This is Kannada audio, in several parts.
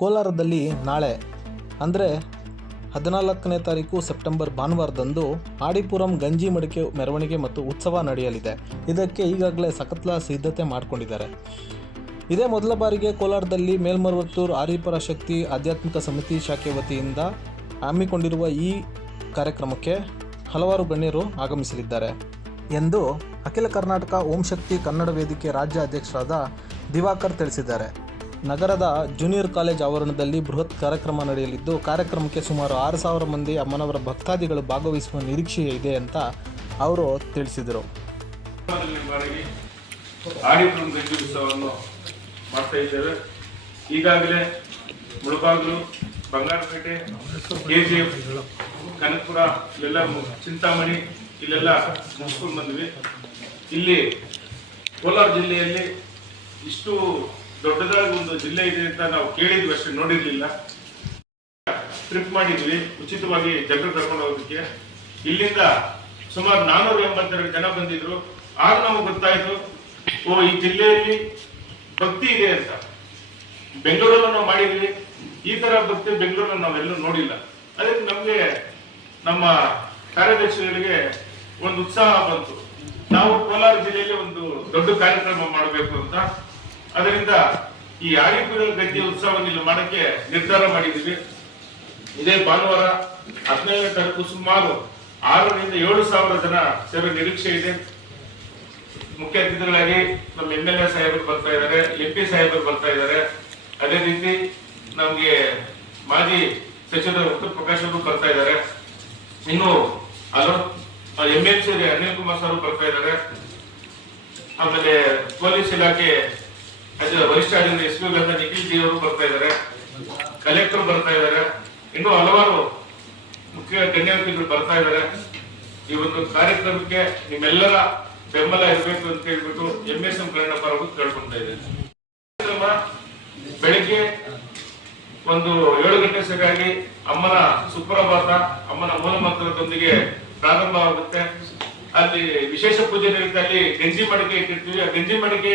ಕೋಲಾರದಲ್ಲಿ ನಾಳೆ, ಅಂದರೆ ಹದಿನಾಲ್ಕನೇ ತಾರೀಕು ಸೆಪ್ಟೆಂಬರ್ ಭಾನುವಾರದಂದು ಆಡಿಪುರಂ ಗಂಜಿ ಮಡಿಕೆ ಮೆರವಣಿಗೆ ಮತ್ತು ಉತ್ಸವ ನಡೆಯಲಿದೆ. ಇದಕ್ಕೆ ಈಗಾಗಲೇ ಸಕತ್ಲ ಸಿದ್ಧತೆ ಮಾಡಿಕೊಂಡಿದ್ದಾರೆ. ಇದೇ ಮೊದಲ ಬಾರಿಗೆ ಕೋಲಾರದಲ್ಲಿ ಮೇಲ್ಮರುವತ್ತೂರು ಆರಿಪರ ಶಕ್ತಿ ಆಧ್ಯಾತ್ಮಿಕ ಸಮಿತಿ ಶಾಖೆ ವತಿಯಿಂದ ಹಮ್ಮಿಕೊಂಡಿರುವ ಈ ಕಾರ್ಯಕ್ರಮಕ್ಕೆ ಹಲವಾರು ಗಣ್ಯರು ಆಗಮಿಸಲಿದ್ದಾರೆ ಎಂದು ಅಖಿಲ ಕರ್ನಾಟಕ ಓಂ ಶಕ್ತಿ ಕನ್ನಡ ವೇದಿಕೆ ರಾಜ್ಯ ಅಧ್ಯಕ್ಷರಾದ ದಿವಾಕರ್ ತಿಳಿಸಿದ್ದಾರೆ. ನಗರದ ಜೂನಿಯರ್ ಕಾಲೇಜ್ ಆವರಣದಲ್ಲಿ ಬೃಹತ್ ಕಾರ್ಯಕ್ರಮ ನಡೆಯಲಿದ್ದು, ಕಾರ್ಯಕ್ರಮಕ್ಕೆ ಸುಮಾರು ಆರು ಸಾವಿರ ಮಂದಿ ಅಮ್ಮನವರ ಭಕ್ತಾದಿಗಳು ಭಾಗವಹಿಸುವ ನಿರೀಕ್ಷೆ ಇದೆ ಅಂತ ಅವರು ತಿಳಿಸಿದರು. ಮಾಡ್ತಾ ಇದ್ದೇವೆ ಈಗಾಗಲೇ ಮುಳಬಾಗಿಲು, ಬಂಗಾರಪೇಟೆ, ಕೆಜಿಎಫ್, ಕನಕಪುರ, ಇಲ್ಲೆಲ್ಲ ಚಿಂತಾಮಣಿ, ಇಲ್ಲೆಲ್ಲ ಮುಗಿಸ್ಕೊಂಡು ಬಂದ್ವಿ. ಇಲ್ಲಿ ಕೋಲಾರ ಜಿಲ್ಲೆಯಲ್ಲಿ ಇಷ್ಟು ದೊಡ್ಡದಾಗಿ ಒಂದು ಜಿಲ್ಲೆ ಇದೆ ಅಂತ ನಾವು ಕೇಳಿದ್ವಿ ಅಷ್ಟೇ, ನೋಡಿರ್ಲಿಲ್ಲ. ಟ್ರಿಪ್ ಮಾಡಿದ್ವಿ, ಉಚಿತವಾಗಿ ಜನರು ಕರ್ಕೊಂಡು ಹೋಗೋದಕ್ಕೆ. ಇಲ್ಲಿಂದ ಸುಮಾರು ನಾನೂರ ಎಂಬತ್ತೆರಡು ಜನ ಬಂದಿದ್ರು. ಆಗ ನಮಗೆ ಗೊತ್ತಾಯ್ತು, ಓ, ಈ ಜಿಲ್ಲೆಯಲ್ಲಿ ಭಕ್ತಿ ಇದೆ ಅಂತ. ಬೆಂಗಳೂರಲ್ಲಿ ನಾವು ಮಾಡಿದ್ವಿ. ಈ ತರ ಭಕ್ತಿ ಬೆಂಗಳೂರಲ್ಲಿ ನಾವೆಲ್ಲೂ ನೋಡಿಲ್ಲ. ಅದಕ್ಕೆ ನಮಗೆ ನಮ್ಮ ಕಾರ್ಯದರ್ಶಿಗಳಿಗೆ ಒಂದು ಉತ್ಸಾಹ ಬಂತು. ನಾವು ಕೋಲಾರ ಜಿಲ್ಲೆಯಲ್ಲಿ ಒಂದು ದೊಡ್ಡ ಕಾರ್ಯಕ್ರಮ ಮಾಡಬೇಕು ಅಂತ. ಅದರಿಂದ ಈ ಆಡಿಪುರ ಗದ್ದೆ ಉತ್ಸವವನ್ನು ಇಲ್ಲಿ ಮಾಡಕ್ಕೆ ನಿರ್ಧಾರ ಮಾಡಿದ್ವಿ ಇದೇ ಭಾನುವಾರ ಹದಿನೈದನೇ ತಾರೀಕು ಸುಮಾರು ಆರರಿಂದ ಏಳು ಸಾವಿರ ಜನ ಸೇರೋ ನಿರೀಕ್ಷೆ ಇದೆ. ಮುಖ್ಯ ಅತಿಥಿಗಳಾಗಿ ನಮ್ಮ ಎಂ ಎಲ್ ಎ ಸಾಹೇಬರು ಬರ್ತಾ ಇದ್ದಾರೆ, ಎಂ ಪಿ ಸಾಹೇಬರು ಬರ್ತಾ ಇದ್ದಾರೆ. ಅದೇ ರೀತಿ ನಮ್ಗೆ ಮಾಜಿ ಸಚಿವ ಉತ್ತರ ಪ್ರಕಾಶ್ ಅವರು ಬರ್ತಾ ಇದ್ದಾರೆ. ಇನ್ನು hello M L C Anil Kumar sir ಬರ್ತಾ ಇದ್ದಾರೆ. ಆಮೇಲೆ ಪೊಲೀಸ್ ಇಲಾಖೆ ಅದು ವರಿಷ್ಠಾಧಿಕಾರಿ ಎಸ್ ಪಿ ಗಂಧ ನಿಖಿಲ್ ಜಿ ಅವರು ಬರ್ತಾ ಇದ್ದಾರೆ. ಕಲೆಕ್ಟರ್ ಬರ್ತಾ ಇದ್ದಾರೆ. ಇನ್ನು ಹಲವಾರು ಮುಖ್ಯ ಗಣ್ಯಾತಿಥಿಗಳು ಬರ್ತಾ ಇದ್ದಾರೆ. ಈ ಒಂದು ಕಾರ್ಯಕ್ರಮಕ್ಕೆ ನಿಮ್ಮೆಲ್ಲರ ಬೆಂಬಲ ಇರಬೇಕು ಅಂತ ಹೇಳ್ಬಿಟ್ಟು ಎಂ ಎಸ್ ಎಂ ಕನ್ನಡ ಅವರು ಕೇಳ್ಕೊಂತ ಇದ್ದೇನೆ. ಬೆಳಿಗ್ಗೆ ಒಂದು ಏಳು ಗಂಟೆ ಸರಿಯಾಗಿ ಅಮ್ಮನ ಸುಪ್ರಭಾತ, ಅಮ್ಮನ ಮೂಲ ಮಂತ್ರದೊಂದಿಗೆ ಪ್ರಾರಂಭವಾಗುತ್ತೆ ಅಲ್ಲಿ ವಿಶೇಷ ಪೂಜೆ ನಡೀತಾ ಅಲ್ಲಿ ಗಂಜಿ ಮಡಿಕೆ ಇಟ್ಟಿರ್ತೀವಿ. ಆ ಗಂಜಿ ಮಡಿಕೆ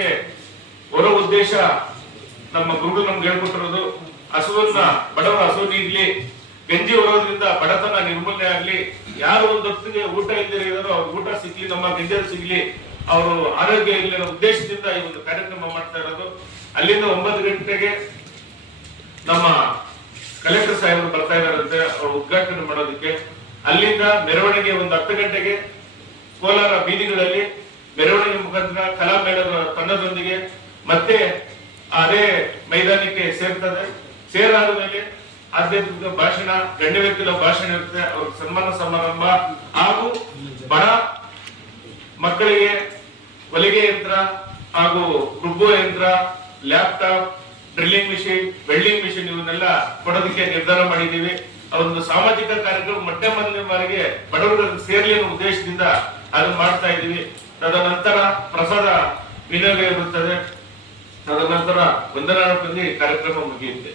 ಹೊರ ಉದ್ದೇಶ ನಮ್ಮ ಗುರುಗಳು ನಮ್ಗೆ ಹೇಳ್ಕೊಟ್ಟಿರೋದು, ಹಸುವನ್ನ, ಬಡವರ ಹಸು ನೀಗ್ಲಿ ಗಂಜಿ ಹೊರೋದ್ರಿಂದ ಬಡತನ ನಿರ್ಮೂಲನೆ ಆಗ್ಲಿ, ಯಾರು ಒಂದು ಹೊತ್ತಿಗೆ ಊಟ ಇಲ್ಲದೆ ಇರೋರು ಅವ್ರ ಊಟ ಸಿಗ್ಲಿ, ನಮ್ಮ ಗಂಜರು ಸಿಗ್ಲಿ, ಅವರು ಆರೋಗ್ಯ ಇಲ್ಲದ ಉದ್ದೇಶದಿಂದ ಈ ಒಂದು ಕಾರ್ಯಕ್ರಮ ಮಾಡ್ತಾ ಇರೋದು. ಅಲ್ಲಿಂದ ಒಂಬತ್ತು ಗಂಟೆಗೆ ನಮ್ಮ ಕಲೆಕ್ಟರ್ ಸಾಹೇಬರು ಬರ್ತಾ ಇದಾರಂತೆ ಅವ್ರು ಉದ್ಘಾಟನೆ ಮಾಡೋದಕ್ಕೆ. ಅಲ್ಲಿಂದ ಮೆರವಣಿಗೆ ಒಂದು ಹತ್ತು ಗಂಟೆಗೆ ಕೋಲಾರ ಬೀದಿಗಳಲ್ಲಿ ಮೆರವಣಿಗೆ ಮುಖಾಂತರ ತಂಡದೊಂದಿಗೆ ಮತ್ತೆ ಅದೇ ಮೈದಾನಕ್ಕೆ ಸೇರ್ತದೆ. ಸೇರಾದ ಮೇಲೆ ಆಧ್ಯಾತ್ಮಿಕ ಭಾಷಣ ಗಣ್ಯ ವ್ಯಕ್ತಿಗಳ ಭಾಷಣ ಇರುತ್ತೆ. ಅವ್ರ ಸನ್ಮಾನ, ಸಮಾರಂಭ ಹಾಗೂ ಬಡ ಮಕ್ಕಳಿಗೆ ಹೊಲಿಗೆ ಯಂತ್ರ ಹಾಗೂ ರುಬ್ಬೋ ಯಂತ್ರ, laptop, drilling machine, welding machine ಇವನ್ನೆಲ್ಲ ಕೊಡೋದಕ್ಕೆ ನಿರ್ಧಾರ ಮಾಡಿದ್ದೀವಿ. ಒಂದು ಸಾಮಾಜಿಕ ಕಾರ್ಯಕ್ರಮ ಮೊಟ್ಟೆ ಮೊದಲನೇ ಬಾರಿಗೆ ಬಡವರಿಗೆ ಸೇರಲಿ ಅನ್ನೋ ಉದ್ದೇಶದಿಂದ ಅದನ್ನ ಮಾಡ್ತಾ ಇದ್ದೀವಿ. ತದನಂತರ ಪ್ರಸಾದ ವಿನಿಯೋಗ ಇರುತ್ತದೆ. ತದನಂತರ ವಂದನಾರ್ಪಣೆ ಕಾರ್ಯಕ್ರಮ ಮುಗಿಯುತ್ತೆ.